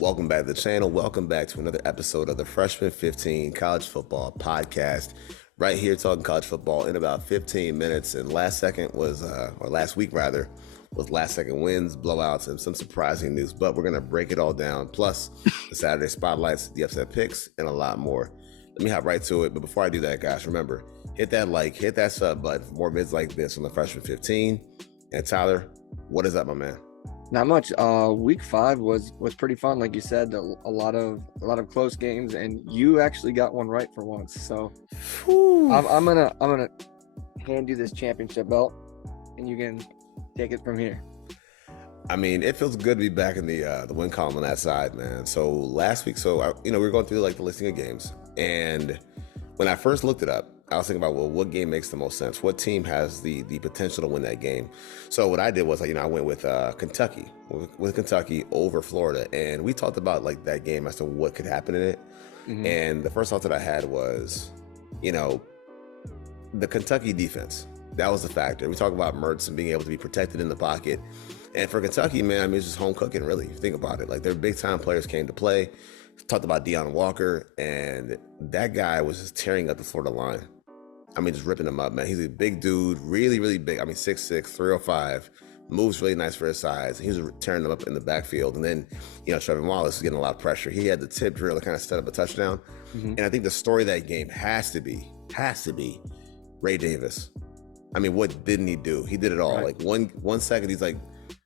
Welcome back to the channel. Welcome back to another episode of the Freshman 15 College Football Podcast. Right here talking college football in about 15 minutes. And last week was last second wins, blowouts, and some surprising news. But we're going to break it all down. Plus the Saturday spotlights, the upset picks, and a lot more. Let me hop right to it. But before I do that, guys, remember, hit that like, hit that sub button for more vids like this on the Freshman 15. And Tyler, what is up, my man? Not much. Week 5 was pretty fun, like you said. A lot of close games, and you actually got one right for once. So I'm gonna hand you this championship belt, and you can take it from here. I mean, it feels good to be back in the win column on that side, man. So last week, we were going through like the listing of games, and when I first looked it up, I was thinking about, well, what game makes the most sense? What team has the potential to win that game? So what I did was, I went with Kentucky, with Kentucky over Florida, and we talked about like that game as to what could happen in it. Mm-hmm. And the first thought that I had was, the Kentucky defense. That was the factor. We talk about Mertz and being able to be protected in the pocket. And for Kentucky, man, it's just home cooking, really, if you think about it. Like, their big-time players came to play. Talked about Deion Walker, and that guy was just tearing up the Florida line. Just ripping him up, man. He's a big dude, really, really big. 6'6", 305, moves really nice for his size. He was tearing them up in the backfield. And then, Trevor Wallace was getting a lot of pressure. He had the tip drill to kind of set up a touchdown. Mm-hmm. And I think the story of that game has to be Ray Davis. What didn't he do? He did it all. Right. Like one second, he's like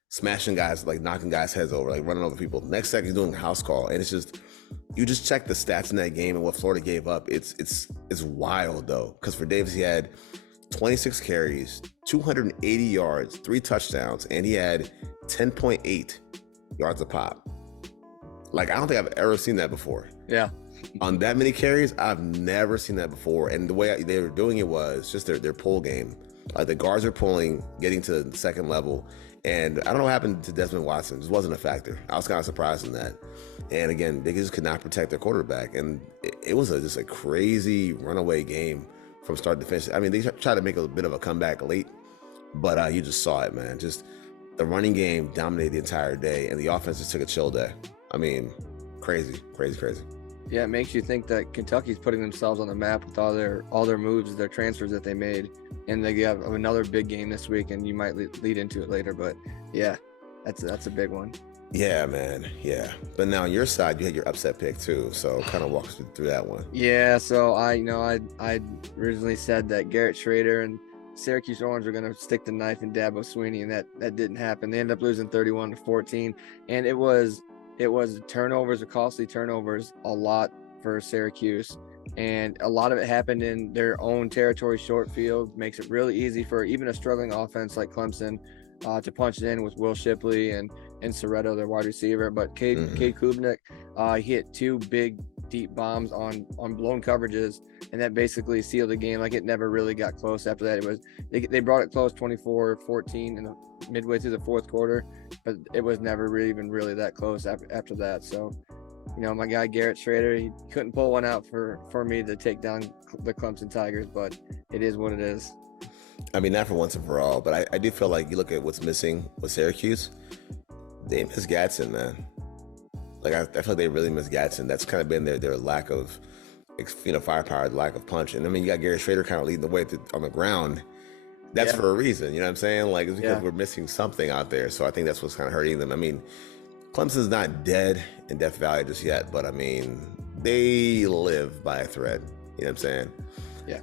smashing guys, like knocking guys' heads over, like running over people. Next second, he's doing a house call. And it's just, you just check the stats in that game and what Florida gave up. It's wild, though, because for Davis, he had 26 carries, 280 yards, 3 touchdowns, and he had 10.8 yards a pop. Like, I don't think I've ever seen that before. Yeah. On that many carries, I've never seen that before. And the way they were doing it was just their pull game. Like, the guards are pulling, getting to the second level. And I don't know what happened to Desmond Watson. It just wasn't a factor. I was kind of surprised in that. And again, they just could not protect their quarterback. And it was just a crazy runaway game from start to finish. They tried to make a bit of a comeback late, but you just saw it, man. Just the running game dominated the entire day, and the offense just took a chill day. Crazy. Yeah, it makes you think that Kentucky's putting themselves on the map with all their moves, their transfers that they made, and they have another big game this week, and you might lead into it later. But yeah, that's a big one. Yeah, man. Yeah, but now on your side, you had your upset pick too. So kind of walk us through that one. Yeah, so I originally said that Garrett Schrader and Syracuse Orange were going to stick the knife in Dabo Swinney, and that didn't happen. They ended up losing 31-14, and it was turnovers, or costly turnovers, a lot for Syracuse. And a lot of it happened in their own territory, short field. Makes it really easy for even a struggling offense like Clemson to punch it in with Will Shipley and Soretto, their wide receiver. But Cade Klubnik, hit 2 big, deep bombs on blown coverages, and that basically sealed the game. Like, it never really got close after that. They brought it close 24-14 in midway through the fourth quarter, but it was never really that close after that. So, my guy Garrett Schrader, he couldn't pull one out for me to take down the Clemson Tigers, but it is what it is. Not for once and for all, but I do feel like you look at what's missing with Syracuse, they miss Gadsden, man. Like, I feel like they really miss Gadsden. That's kind of been their lack of, firepower, lack of punch. And you got Garrett Schrader kind of leading the way on the ground. That's for a reason, you know what I'm saying? Like, it's because we're missing something out there. So I think that's what's kind of hurting them. Clemson's not dead in Death Valley just yet, but they live by a thread. You know what I'm saying? Yeah.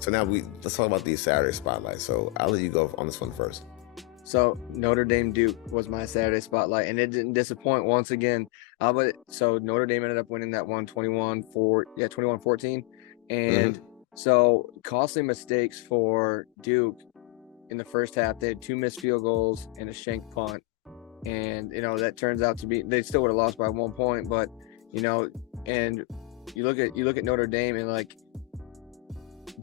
So now let's talk about these Saturday spotlights. So I'll let you go on this one first. So Notre Dame Duke was my Saturday spotlight, and it didn't disappoint once again. So Notre Dame ended up winning that one 21-14. And so costly mistakes for Duke in the first half. They had 2 missed field goals and a shanked punt. And, that turns out to be, they still would have lost by 1 point, but, and you look at Notre Dame, and like,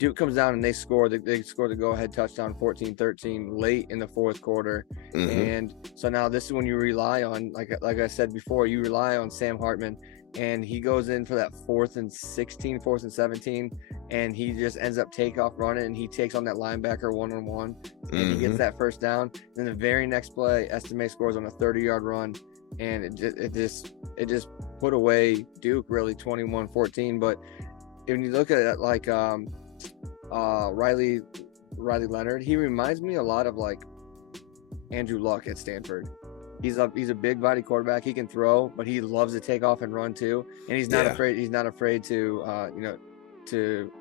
Duke comes down and they score the go-ahead touchdown 14-13 late in the fourth quarter. And so now this is when you rely on, like I said before, you rely on Sam Hartman, and he goes in for that 4th and 16, 4th and 17, and he just ends up takeoff running, and he takes on that linebacker one-on-one, and he gets that first down. Then the very next play, Estime scores on a 30-yard run, and it just put away Duke really 21-14. But when you look at it like Riley Leonard, he reminds me a lot of like Andrew Luck at Stanford. He's a big body quarterback. He can throw, but he loves to take off and run too. And he's not afraid. He's not afraid to to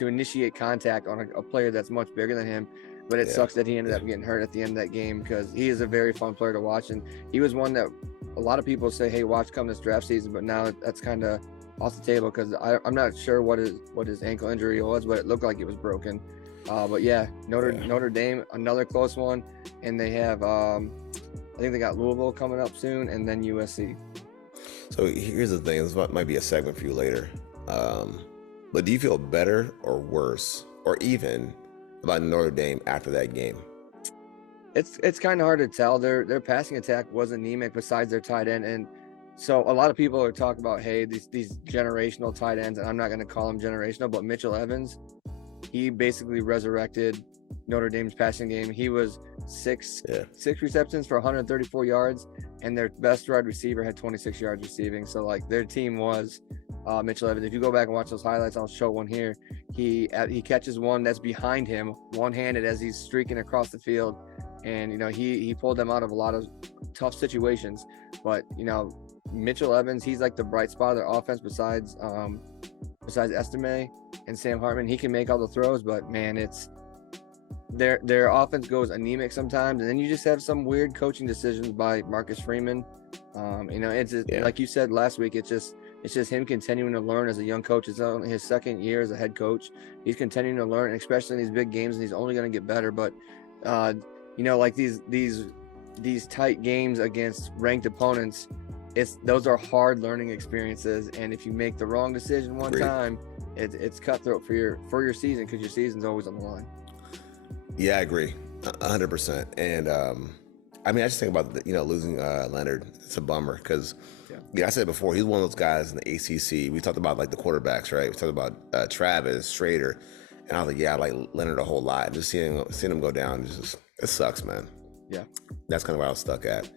initiate contact on a player that's much bigger than him. But it sucks that he ended up getting hurt at the end of that game, because he is a very fun player to watch, and he was one that a lot of people say, hey, watch come this draft season. But now that's kind of off the table, because I'm not sure what his ankle injury was, but it looked like it was broken. But yeah, Notre Dame, another close one, and they have I think they got Louisville coming up soon, and then USC. So here's the thing: this might be a segment for you later. But do you feel better or worse, or even, about Notre Dame after that game? It's kind of hard to tell. Their passing attack was anemic besides their tight end, and so a lot of people are talking about, hey, these generational tight ends, and I'm not going to call them generational, but Mitchell Evans, he basically resurrected Notre Dame's passing game. He was six receptions for 134 yards, and their best wide receiver had 26 yards receiving. So like their team was Mitchell Evans. If you go back and watch those highlights, I'll show one here. He catches one that's behind him, one-handed, as he's streaking across the field, and he pulled them out of a lot of tough situations. But Mitchell Evans, he's like the bright spot of their offense besides Estime and Sam Hartman. He can make all the throws, but man, it's their offense goes anemic sometimes, and then you just have some weird coaching decisions by Marcus Freeman. Like you said last week, it's just him continuing to learn as a young coach. It's only his second year as a head coach. He's continuing to learn, especially in these big games, and he's only going to get better. But like these tight games against ranked opponents, those are hard learning experiences, and if you make the wrong decision one time, it's cutthroat for your season, because your season's always on the line. Yeah, I agree, 100%. And I just think about losing Leonard. It's a bummer, because I said before, he's one of those guys in the ACC. We talked about like the quarterbacks, right? We talked about Travis, Schrader, and I was like, I like Leonard a whole lot. Just seeing him go down, it sucks, man. Yeah, that's kind of where I was stuck at.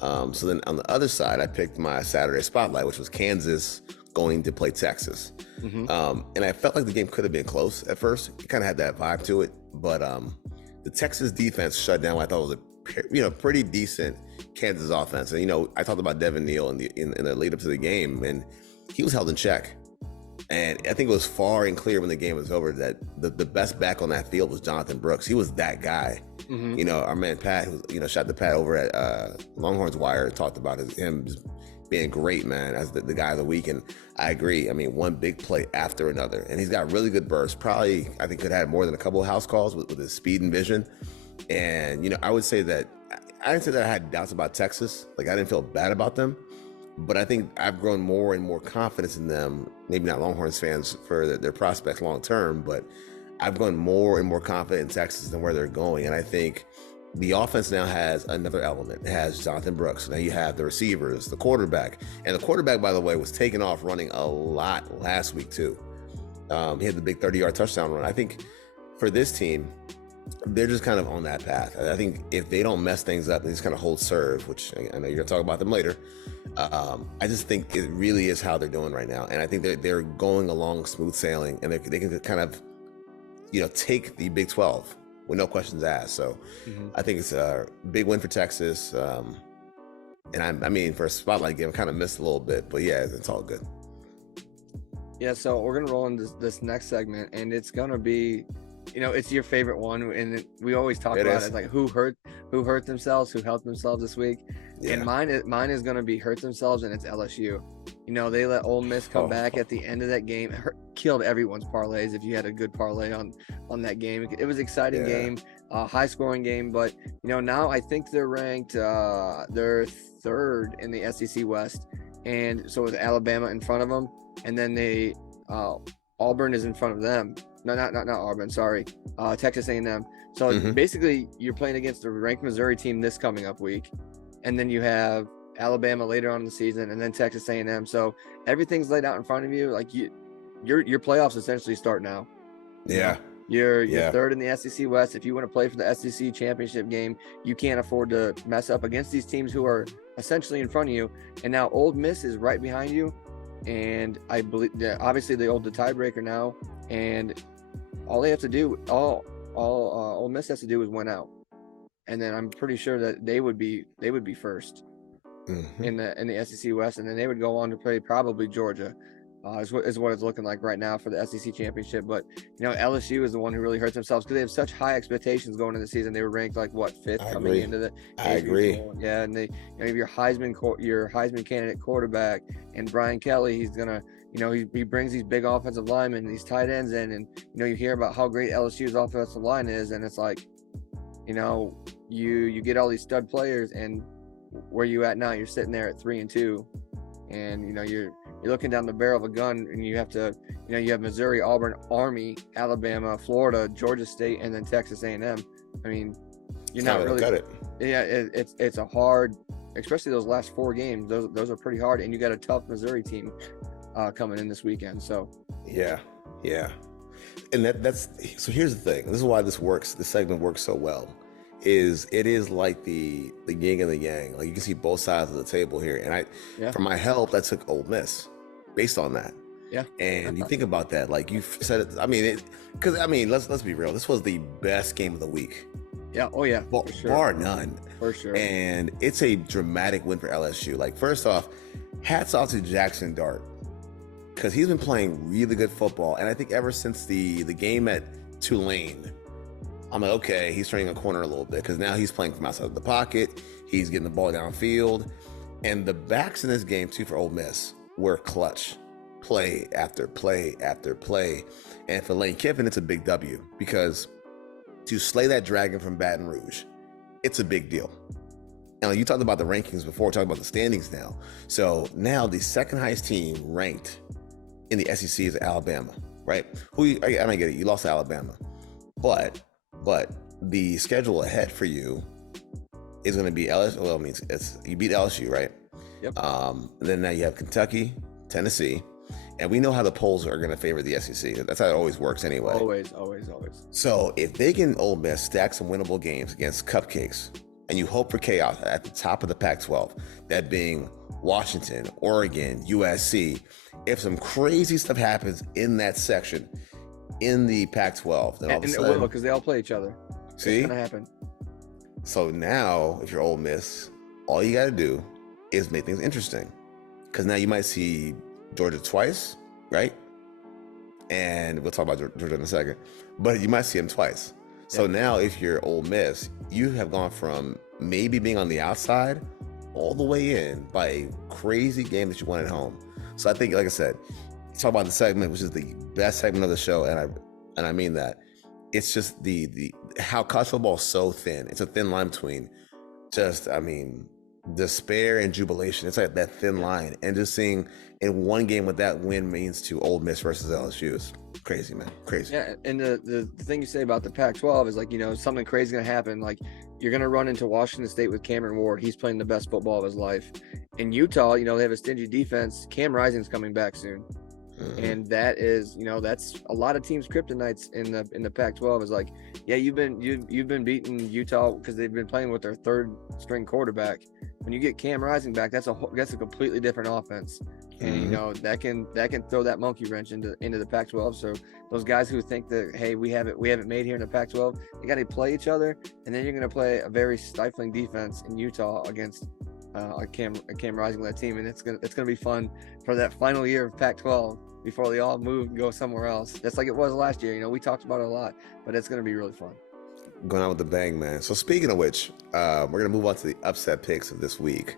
So then on the other side, I picked my Saturday spotlight, which was Kansas going to play Texas. And I felt like the game could have been close at first. It kind of had that vibe to it, but the Texas defense shut down what I thought was a pretty decent Kansas offense. And I talked about Devin Neal in the lead up to the game, and he was held in check. And I think it was far and clear when the game was over that the best back on that field was Jonathan Brooks. He was that guy. Our man Pat, who shot the Pat over at Longhorns Wire, talked about him being great, man, as the guy of the week. And I agree. One big play after another, and he's got really good bursts. Probably, I think, could have had more than a couple of house calls with his speed and vision. And I would say that I didn't say that I had doubts about Texas. Like, I didn't feel bad about them, but I think I've grown more and more confidence in them. Maybe not Longhorns fans for their prospects long term, but I've grown more and more confident in Texas than where they're going. And I think the offense now has another element. It has Jonathan Brooks. Now you have the receivers, the quarterback. And the quarterback, by the way, was taking off running a lot last week too. He had the big 30-yard touchdown run. I think for this team, they're just kind of on that path. I think if they don't mess things up and just kind of hold serve, which I know you're going to talk about them later, I just think it really is how they're doing right now. And I think they're going along smooth sailing, and they can kind of, take the Big 12 with no questions asked. So I think it's a big win for Texas. And for a spotlight game, I kind of missed a little bit, but yeah, it's all good. Yeah, so we're going to roll into this next segment, and it's going to be, it's your favorite one, and we always talk about it, like who hurt themselves, who helped themselves this week. Yeah. And mine is going to be hurt themselves, and it's LSU. They let Ole Miss come back at the end of that game, killed everyone's parlays. If you had a good parlay on that game, it was an exciting game, high scoring game. But now I think they're ranked, they're third in the SEC West, and so with Alabama in front of them, and then they Auburn is in front of them. No, not Auburn. Sorry, Texas A&M. So Mhm. basically, you're playing against a ranked Missouri team this coming up week, and then you have Alabama later on in the season, and then Texas A&M. So everything's laid out in front of you. Like your playoffs essentially start now. You Yeah. know, you're Yeah. third in the SEC West. If you want to play for the SEC championship game, you can't afford to mess up against these teams who are essentially in front of you. And now Ole Miss is right behind you, and I believe obviously they hold the tiebreaker now, and all they have to do, Ole Miss has to do is win out, and then I'm pretty sure that they would be first Mhm. in the SEC West, and then they would go on to play probably Georgia. Is what it's looking like right now for the SEC championship. But LSU is the one who really hurts themselves because they have such high expectations going into the season. They were ranked like what, fifth I coming agree. into the I agree. Yeah, and they have your Heisman candidate quarterback and Brian Kelly. He's gonna he brings these big offensive linemen, these tight ends in, and you hear about how great LSU's offensive line is, and it's like you get all these stud players, and where you at now? You're sitting there at 3-2, and you're looking down the barrel of a gun, and you have to you have Missouri, Auburn, Army, Alabama, Florida, Georgia State, and then Texas A&M. I mean, you're not really cut it. Yeah, it's a hard, especially those last 4 games. Those are pretty hard, and you got a tough Missouri team coming in this weekend. So Yeah. And that's so. Here's the thing. This is why this works. This segment works so well. It is like the yin and the yang. Like you can see both sides of the table here. And for my help, I took Ole Miss based on that. Yeah. And you think about that, like you said it. I mean, let's be real. This was the best game of the week. Yeah. Oh yeah. For sure. Bar none. For sure. And it's a dramatic win for LSU. Like first off, hats off to Jackson Dart, because he's been playing really good football. And I think ever since the game at Tulane, I'm like, okay, he's turning a corner a little bit because now he's playing from outside of the pocket. He's getting the ball downfield. And the backs in this game, too, for Ole Miss were clutch. Play after play after play. And for Lane Kiffin, it's a big W because to slay that dragon from Baton Rouge, it's a big deal. And you talked about the rankings before, talking about the standings now. So now the second highest team ranked in the SEC is Alabama, right? I don't get it. You lost to Alabama. But the schedule ahead for you is going to be LSU. Well, it means you beat LSU, right? Yep. Then now you have Kentucky, Tennessee, and we know how the polls are going to favor the SEC. That's how it always works anyway. Always. So if they can, Ole Miss, stack some winnable games against cupcakes, and you hope for chaos at the top of the Pac-12, that being Washington, Oregon, USC, if some crazy stuff happens in that section in the Pac-12, then all of a sudden, because they all play each other. See? It's gonna happen. So now, if you're Ole Miss, all you got to do is make things interesting, because now you might see Georgia twice, right? And we'll talk about Georgia in a second, but you might see them twice. So now, if you're Ole Miss, you have gone from maybe being on the outside all the way in by a crazy game that you won at home. So I think, like I said, talk about the segment, which is the best segment of the show, and I mean that. It's just the how college football is so thin. It's a thin line between despair and jubilation. It's like that thin line, and just seeing in one game what that win means to Ole Miss versus LSU is crazy, man. Crazy. Yeah, and the thing you say about the Pac-12 is like, something crazy gonna happen. Like you're gonna run into Washington State with Cameron Ward. He's playing the best football of his life. In Utah, they have a stingy defense. Cam Rising's coming back soon. Mm-hmm. And that is, that's a lot of teams' kryptonites in the Pac-12 is like, yeah, you've been beating Utah because they've been playing with their third string quarterback. When you get Cam Rising back, that's a completely different offense, and that can throw that monkey wrench into the Pac-12. So those guys who think that, hey, we have it made here in the Pac-12, they got to play each other, and then you're going to play a very stifling defense in Utah against a Cam Rising led team, and it's gonna be fun for that final year of Pac-12 before they all move and go somewhere else. That's like it was last year. We talked about it a lot, but it's going to be really fun. Going out with the bang, man. So speaking of which, we're going to move on to the upset picks of this week.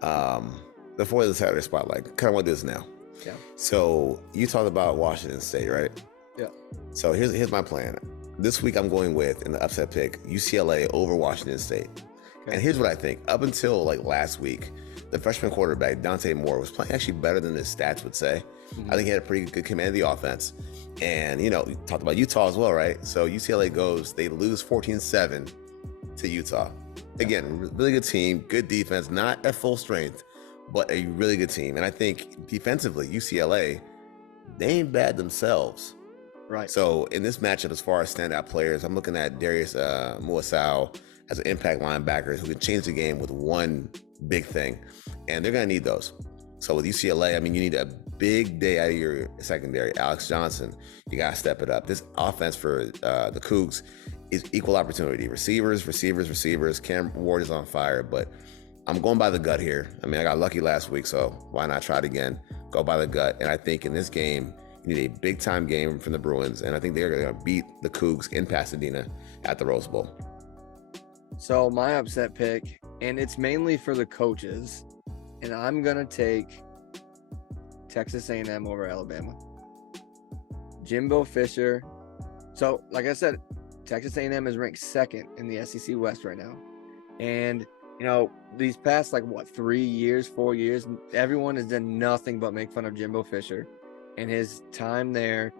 Before the Saturday Spotlight, kind of want to do this now. Yeah. So you talked about Washington State, right? Yeah. So here's my plan. This week I'm going with, in the upset pick, UCLA over Washington State. Okay. And here's what I think. Up until like last week, the freshman quarterback, Dante Moore, was playing actually better than his stats would say. I think he had a pretty good command of the offense. And, you know, we talked about Utah as well, right? So UCLA they lose 14-7 to Utah. Again, really good team, good defense, not at full strength, but a really good team. And I think defensively, UCLA, they ain't bad themselves. Right. So in this matchup, as far as standout players, I'm looking at Darius Muasau as an impact linebacker who can change the game with one big thing. And they're going to need those. So with UCLA, I mean, you need a big day out of your secondary. Alex Johnson, you got to step it up. This offense for the Cougs is equal opportunity. Receivers. Cam Ward is on fire, but I'm going by the gut here. I mean, I got lucky last week, so why not try it again? Go by the gut. And I think in this game, you need a big-time game from the Bruins, and I think they're going to beat the Cougs in Pasadena at the Rose Bowl. So my upset pick, and it's mainly for the coaches, and I'm going to take Texas A&M over Alabama. Jimbo Fisher. So, like I said, Texas A&M is ranked second in the SEC West right now. And, you know, these past, 4 years, everyone has done nothing but make fun of Jimbo Fisher and his time there.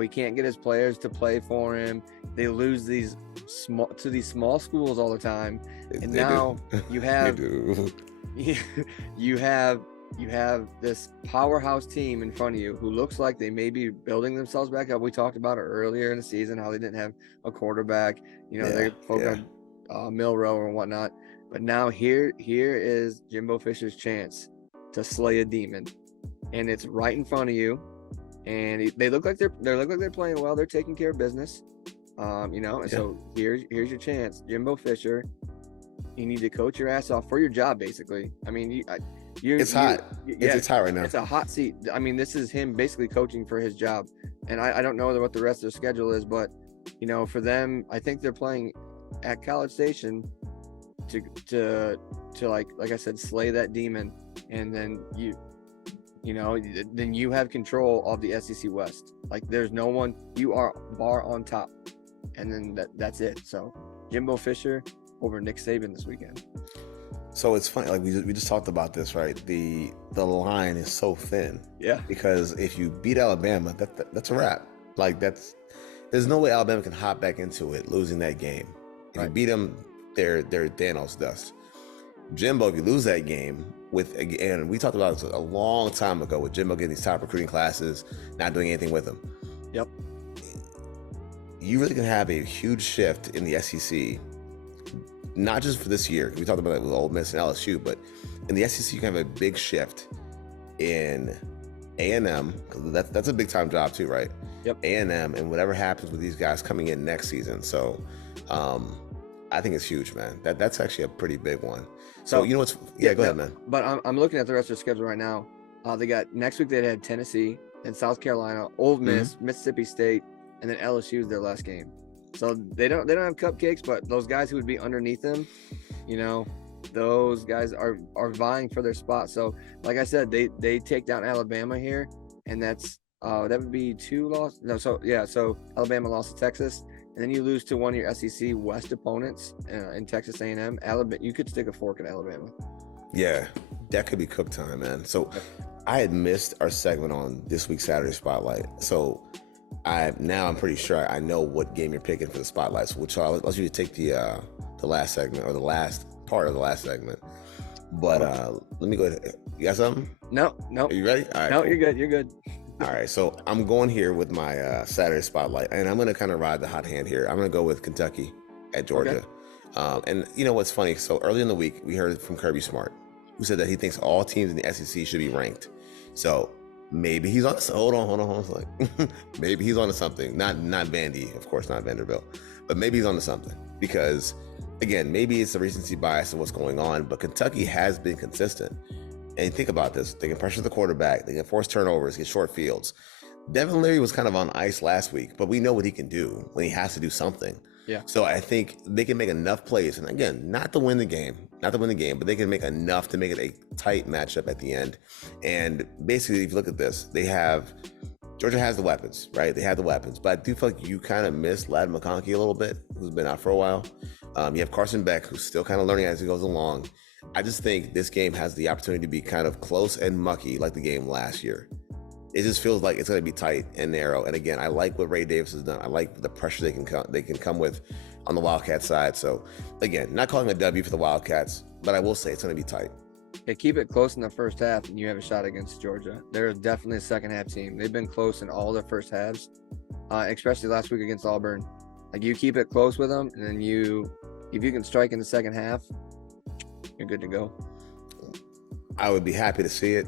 He can't get his players to play for him. They lose these small schools all the time. And now you have you have this powerhouse team in front of you who looks like they may be building themselves back up. We talked about it earlier in the season, how they didn't have a quarterback. You know, they focused on Milrow and whatnot. But now here is Jimbo Fisher's chance to slay a demon, and it's right in front of you. And they look like they're playing well. They're taking care of business. So here's your chance, Jimbo Fisher. You need to coach your ass off for your job, basically. I mean, it's hot. It's hot right now. It's a hot seat. I mean, this is him basically coaching for his job. And I don't know what the rest of their schedule is, but you know, for them, I think they're playing at College Station to like I said, slay that demon, and then then you have control of the SEC West. Like, there's no one. You are bar on top, and then that's it. So Jimbo Fisher over Nick Saban this weekend. So it's funny, like we just talked about this, right? The line is so thin. Yeah. Because if you beat Alabama, that's a wrap. Like, there's no way Alabama can hop back into it losing that game. If you beat them, they're Thanos dust. Jimbo, if you lose that game and we talked about this a long time ago with Jimbo getting these top recruiting classes, not doing anything with them. Yep. You really can have a huge shift in the SEC, not just for this year. We talked about it with Ole Miss and LSU, but in the SEC, you can have a big shift in A&M, because that's a big time job too, right? Yep. A&M and whatever happens with these guys coming in next season. So I think it's huge, man. That's actually a pretty big one. So you know what's go ahead, man. But I'm looking at the rest of their schedule right now. They got next week they had Tennessee and South Carolina, Ole Miss, Mississippi State, and then LSU is their last game. So they don't have cupcakes, but those guys who would be underneath them, you know, those guys are vying for their spot. So like I said, they take down Alabama here, and that's that would be 2 losses. No, so Alabama lost to Texas, and then you lose to one of your SEC West opponents in Texas A&M. Alabama, you could stick a fork in Alabama. Yeah, that could be cook time, man. So I had missed our segment on this week's Saturday Spotlight. So I'm pretty sure I know what game you're picking for the Spotlight. So I'll let you take the last segment, or the last part of the last segment. But let me go ahead. You got something? No. Are you ready? All right, no, cool. You're good. All right, so I'm going here with my Saturday Spotlight, and I'm going to kind of ride the hot hand here. I'm going to go with Kentucky at Georgia. Okay. And you know what's funny? So early in the week, we heard from Kirby Smart, who said that he thinks all teams in the SEC should be ranked. So maybe he's on. Hold on. Like, maybe he's on to something. Not Vandy, of course, not Vanderbilt, but maybe he's on to something, because again, maybe it's the recency bias of what's going on, but Kentucky has been consistent. And think about this. They can pressure the quarterback. They can force turnovers, get short fields. Devin Leary was kind of on ice last week, but we know what he can do when he has to do something. Yeah. So I think they can make enough plays. And again, not to win the game, but they can make enough to make it a tight matchup at the end. And basically, if you look at this, Georgia has the weapons, right? They have the weapons. But I do feel like you kind of miss Ladd McConkey a little bit, who's been out for a while. You have Carson Beck, who's still kind of learning as he goes along. I just think this game has the opportunity to be kind of close and mucky like the game last year. it just feels like it's going to be tight and narrow. And again, I like what Ray Davis has done. I like the pressure they can come with on the Wildcat side. So again, not calling a W for the Wildcats, but I will say it's going to be tight. Yeah, keep it close in the first half, and you have a shot against Georgia. They're definitely a second half team. They've been close in all their first halves, especially last week against Auburn. Like, you keep it close with them, and then if you can strike in the second half, you're good to go. I would be happy to see it,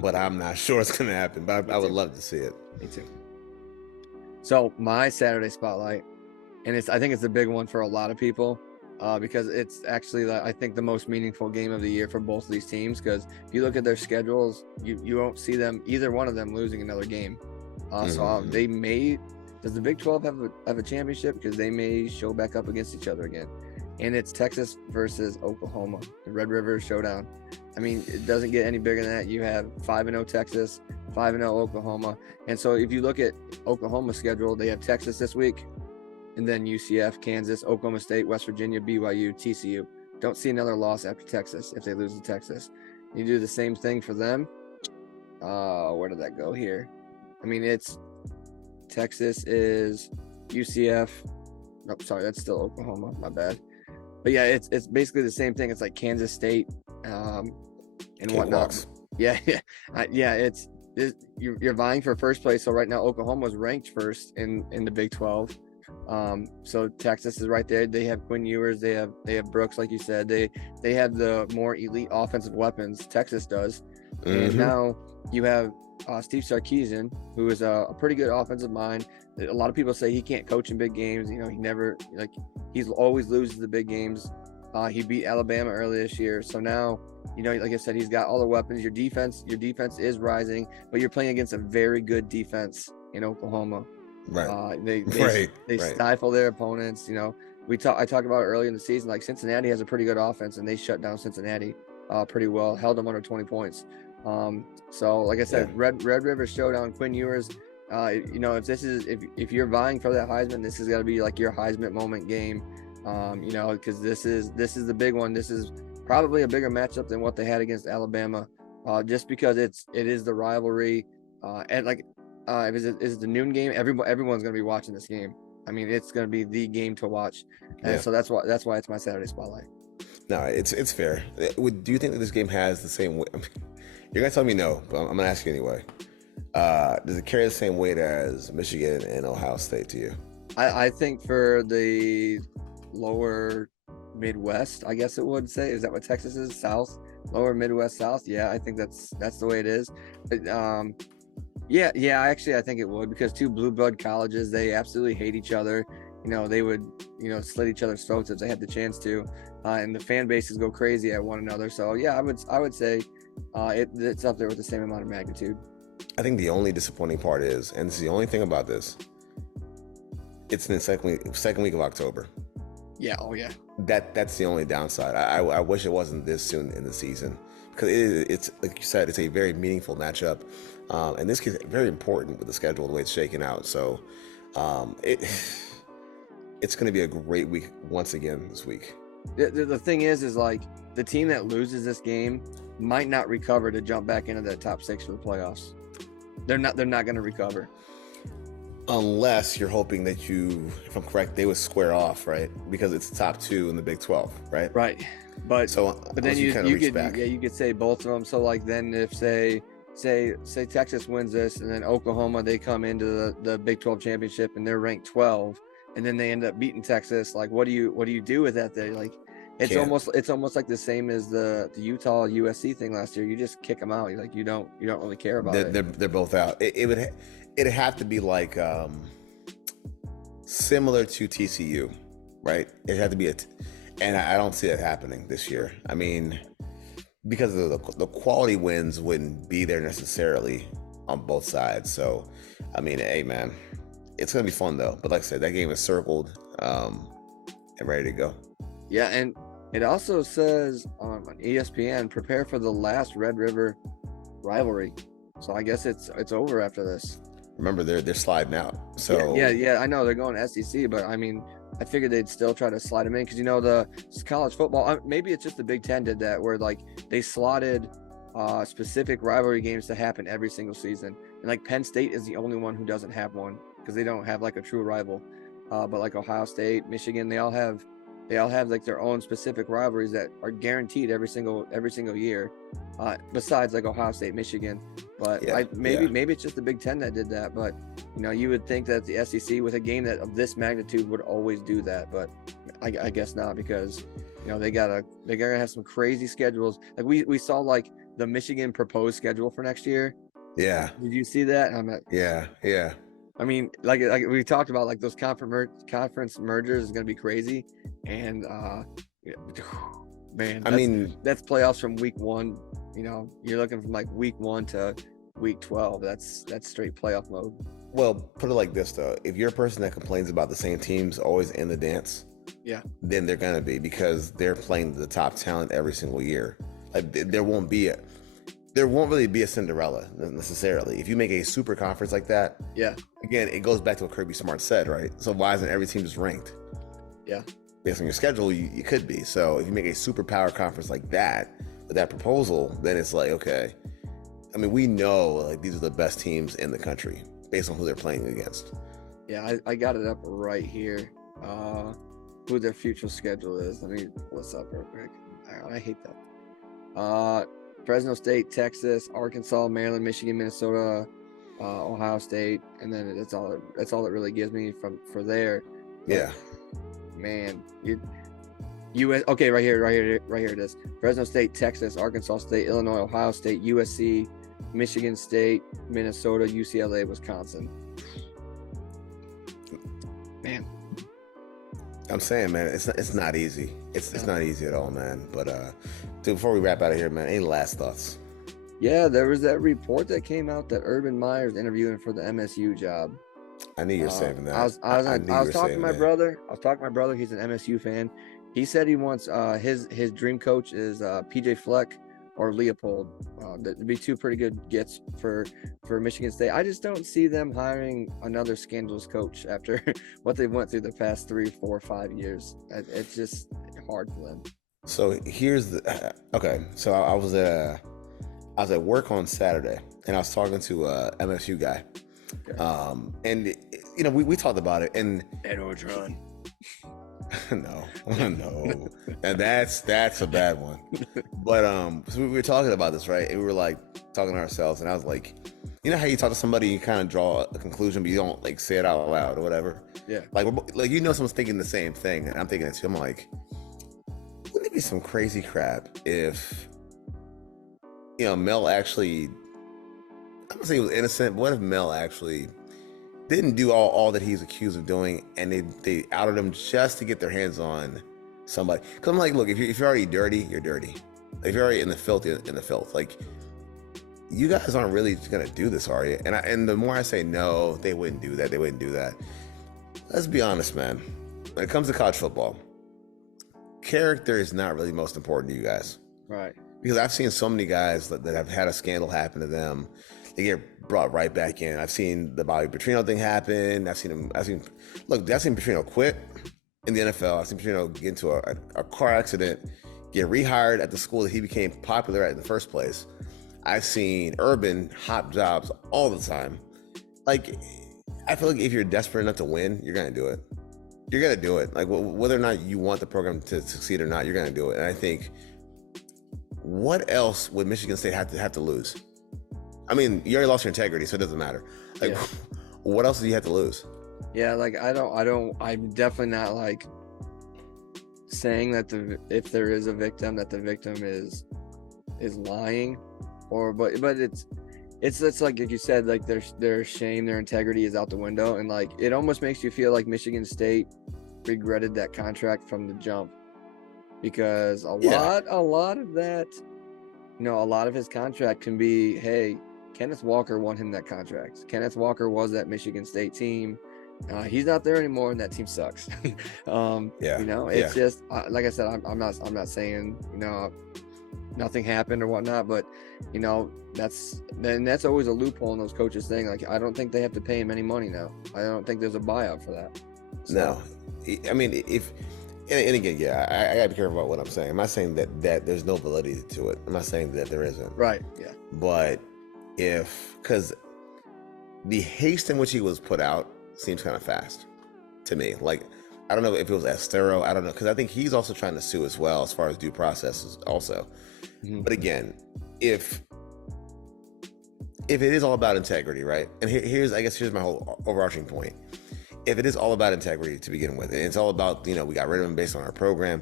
but I'm not sure it's going to happen. But I would love to see it. Me too. So my Saturday spotlight, and I think it's a big one for a lot of people. Because it's actually, I think, the most meaningful game of the year for both of these teams. Because if you look at their schedules, you won't see either one of them losing another game. So they may. Does the Big 12 have a championship? Because they may show back up against each other again. And it's Texas versus Oklahoma, the Red River Showdown. I mean, it doesn't get any bigger than that. You have 5-0 Texas, 5-0 Oklahoma. And so if you look at Oklahoma's schedule, they have Texas this week, and then UCF, Kansas, Oklahoma State, West Virginia, BYU, TCU. Don't see another loss after Texas if they lose to Texas. You do the same thing for them. Where did that go here? I mean, it's Texas is UCF. Nope, sorry, that's still Oklahoma. My bad. But yeah, it's basically the same thing. It's like Kansas State and whatnot. Yeah. You're vying for first place. So right now Oklahoma's ranked first in the Big 12. So Texas is right there. They have Quinn Ewers. They have Brooks, like you said. They have the more elite offensive weapons. Texas does. And now you have Steve Sarkisian, who is a pretty good offensive mind. A lot of people say he can't coach in big games. You know, he's always loses the big games. He beat Alabama earlier this year. So now, you know, like I said, he's got all the weapons. Your defense is rising, but you're playing against a very good defense in Oklahoma. Right. They stifle their opponents. You know, I talked about it earlier in the season. Like, Cincinnati has a pretty good offense, and they shut down Cincinnati pretty well, held them under 20 points. So like I said, Red River Showdown, Quinn Ewers. You know, if you're vying for that Heisman, this has got to be like your Heisman moment game. You know, because this is the big one. This is probably a bigger matchup than what they had against Alabama, just because it is the rivalry. And like, is it the noon game? Everyone's gonna be watching this game. I mean, it's gonna be the game to watch, and so that's why it's my Saturday spotlight. No, it's fair. Do you think that this game has the same weight? I mean, you're gonna tell me no, but I'm gonna ask you anyway. Does it carry the same weight as Michigan and Ohio State to you? I think for the lower Midwest, I guess it would say. Is that what Texas is? South, lower Midwest, South. Yeah, I think that's the way it is. But yeah. Actually, I think it would, because two blue blood colleges, they absolutely hate each other. You know, they would, slit each other's throats if they had the chance to, and the fan bases go crazy at one another. So yeah, I would say it's up there with the same amount of magnitude. I think the only disappointing part is, and this is the only thing about this, it's in the second week of October. Yeah. Oh yeah. That's the only downside. I wish it wasn't this soon in the season, because it's like you said, it's a very meaningful matchup, and this is very important with the schedule, the way it's shaking out. So it's going to be a great week once again this week. The thing is like, the team that loses this game might not recover to jump back into that top 6 for the playoffs. They're not going to recover. Unless you're hoping that if I'm correct, they would square off, right? Because it's the top 2 in the Big 12, right? Right. But then you could say both of them. So like, then if say Texas wins this, and then Oklahoma, they come into the Big 12 championship and they're ranked 12, and then they end up beating Texas, like, what do you do with that? Like, it's almost like the same as the Utah USC thing last year. You just kick them out. Like, you don't really care about it. They're both out. It'd have to be like similar to TCU, right? It had to be and I don't see it happening this year. I mean, because of the quality wins wouldn't be there necessarily on both sides. So, I mean, hey man, it's gonna be fun though. But like I said, that game is circled and ready to go. Yeah, and it also says on ESPN, prepare for the last Red River rivalry. So I guess it's over after this. Remember, they're sliding out. So yeah, I know they're going to SEC, but I mean, I figured they'd still try to slide them in, because the college football, maybe it's just the Big Ten did that, where like they slotted specific rivalry games to happen every single season. And like Penn State is the only one who doesn't have one because they don't have like a true rival. But like Ohio State, Michigan, they all have like their own specific rivalries that are guaranteed every single year. Besides like Ohio State, Michigan, but maybe it's just the Big Ten that did that. But you would think that the SEC with a game that of this magnitude would always do that, but I guess not, because they're gonna have some crazy schedules. Like we saw like the Michigan proposed schedule for next year. Yeah. Did you see that? Yeah. I mean, like we talked about, like those conference mergers is gonna be crazy, and man, that's playoffs from week 1. You're looking from like week 1 to week 12. That's straight playoff mode. Well, put it like this though: if you're a person that complains about the same teams always in the dance, then they're gonna be, because they're playing the top talent every single year. Like there won't really be a Cinderella necessarily. If you make a super conference like that, again, it goes back to what Kirby Smart said, right? So why isn't every team just ranked? Yeah. Based on your schedule, you could be. So if you make a super power conference like that with that proposal, then it's like, okay. I mean, we know like these are the best teams in the country based on who they're playing against. Yeah, I got it up right here. Who their future schedule is. Let me pull this up real quick. I hate that. Fresno State, Texas, Arkansas, Maryland, Michigan, Minnesota, Ohio State, and then that's all it really gives me for there. Yeah. Man, US. Okay, right here it is. Fresno State, Texas, Arkansas State, Illinois, Ohio State, USC, Michigan State, Minnesota, UCLA, Wisconsin. Man, I'm saying, man, it's not easy. It's not easy at all, man. But dude, before we wrap out of here, man, any last thoughts? Yeah, there was that report that came out that Urban Meyer's interviewing for the MSU job. I knew you were saving that. I was talking to my brother. He's an MSU fan. He said he wants his dream coach is PJ Fleck or Leopold. That'd be two pretty good gets for Michigan State. I just don't see them hiring another scandalous coach after what they went through the past 3, 4, 5 years. It's just hard for them. So here's the okay. So I was at work on Saturday, and I was talking to a MSU guy. Okay. And we talked about it, and Ed Orgeron. no, and that's a bad one. But so we were talking about this, right? And we were like talking to ourselves, and I was like, how you talk to somebody, you kind of draw a conclusion, but you don't like say it out loud or whatever. Yeah. Like someone's thinking the same thing, and I'm thinking it too. I'm like, wouldn't it be some crazy crap if Mel actually, I'm gonna say he was innocent, but what if Mel actually didn't do all that he's accused of doing, and they outed him just to get their hands on somebody? Because I'm like, look, if you're already dirty, you're dirty. If you're already in the filth, you're in the filth. Like, you guys aren't really gonna do this, are you? And the more I say no, they wouldn't do that. Let's be honest, man. When it comes to college football, character is not really most important to you guys, right? Because I've seen so many guys that have had a scandal happen to them, they get brought right back in. I've seen the Bobby Petrino thing happen. I've seen Petrino quit in the NFL. I've seen Petrino get into a car accident, get rehired at the school that he became popular at in the first place. I've seen Urban hop jobs all the time. Like, I feel like if you're desperate enough to win, you're gonna do it. You're gonna do it. Like, whether or not you want the program to succeed or not, you're gonna do it. And I think, what else would Michigan State have to lose? I mean, you already lost your integrity, so it doesn't matter. Like, what else do you have to lose? Yeah, like I'm definitely not like saying that if there is a victim, that the victim is lying, but it's like you said, like their shame, their integrity is out the window, and like it almost makes you feel like Michigan State regretted that contract from the jump, because a lot of that, a lot of his contract can be, hey, Kenneth Walker won him that contract. Kenneth Walker was that Michigan State team. He's not there anymore, and that team sucks. It's just like I said, I'm not saying nothing happened or whatnot, but that's always a loophole in those coaches thing. Like, I don't think they have to pay him any money now. I don't think there's a buyout for that. So. No, I mean, if and again, yeah, I gotta be careful about what I'm saying. I'm not saying that there's no validity to it. I'm not saying that there isn't. Right. Yeah. But because the haste in which he was put out seems kind of fast to me. Like, I don't know if it was Estero. I don't know, because I think he's also trying to sue as well, as far as due processes also. Mhm. But again, if it is all about integrity, right? And here's my whole overarching point. If it is all about integrity to begin with, and it's all about, we got rid of him based on our program,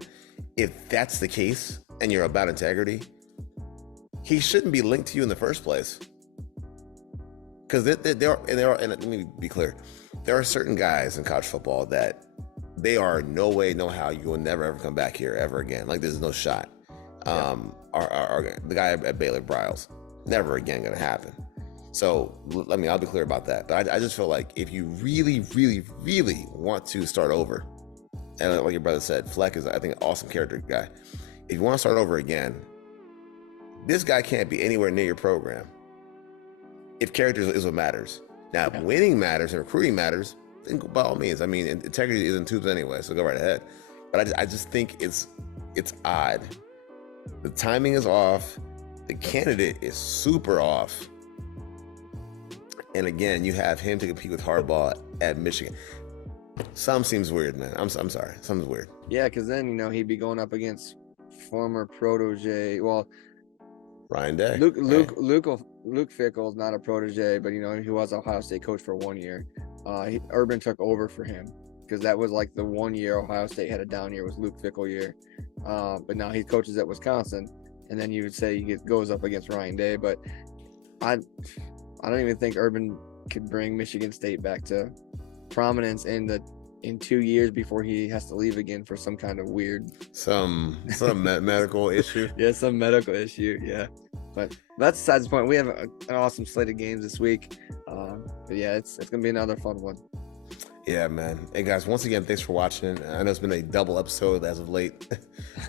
if that's the case and you're about integrity, he shouldn't be linked to you in the first place. Because there are, and let me be clear, there are certain guys in college football that they are no way, no how, you will never ever come back here ever again. Like, there's no shot. The guy at Baylor, Bryles, never again going to happen. So, I'll be clear about that. But I just feel like if you really, really, really want to start over, and like your brother said, Fleck is, I think, an awesome character guy. If you want to start over again, this guy can't be anywhere near your program. If character is what matters. Now, if winning matters and recruiting matters, then by all means. I mean, integrity is in tubes anyway, so go right ahead. But I just think it's odd. The timing is off. The candidate is super off. And again, you have him to compete with Harbaugh at Michigan. Some seems weird, man. I'm sorry. Something's weird. Yeah, because then, he'd be going up against former protege. Well, Ryan Day. Luke Fickle's not a protege, but he was Ohio State coach for 1 year. Urban took over for him because that was like the 1 year Ohio State had a down year, was Luke Fickle year. But now he coaches at Wisconsin, and then you would say he goes up against Ryan Day. But I don't even think Urban could bring Michigan State back to prominence in 2 years before he has to leave again for some kind of weird some medical issue. Yeah, some medical issue. Yeah, but that's besides the point. We have an awesome slate of games this week. But yeah, it's gonna be another fun one. Yeah, man. Hey guys, once again, thanks for watching. I know it's been a double episode as of late,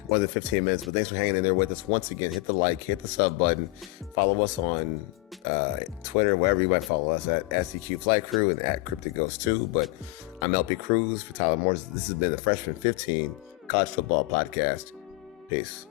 more than 15 minutes, but thanks for hanging in there with us. Once again, hit the like, hit the sub button, follow us on Twitter, wherever you might follow us at SDQ Flight Crew and at Cryptic Ghost 2. But I'm LP Cruz for Tyler Morris. This has been the Freshman 15 College Football Podcast. Peace.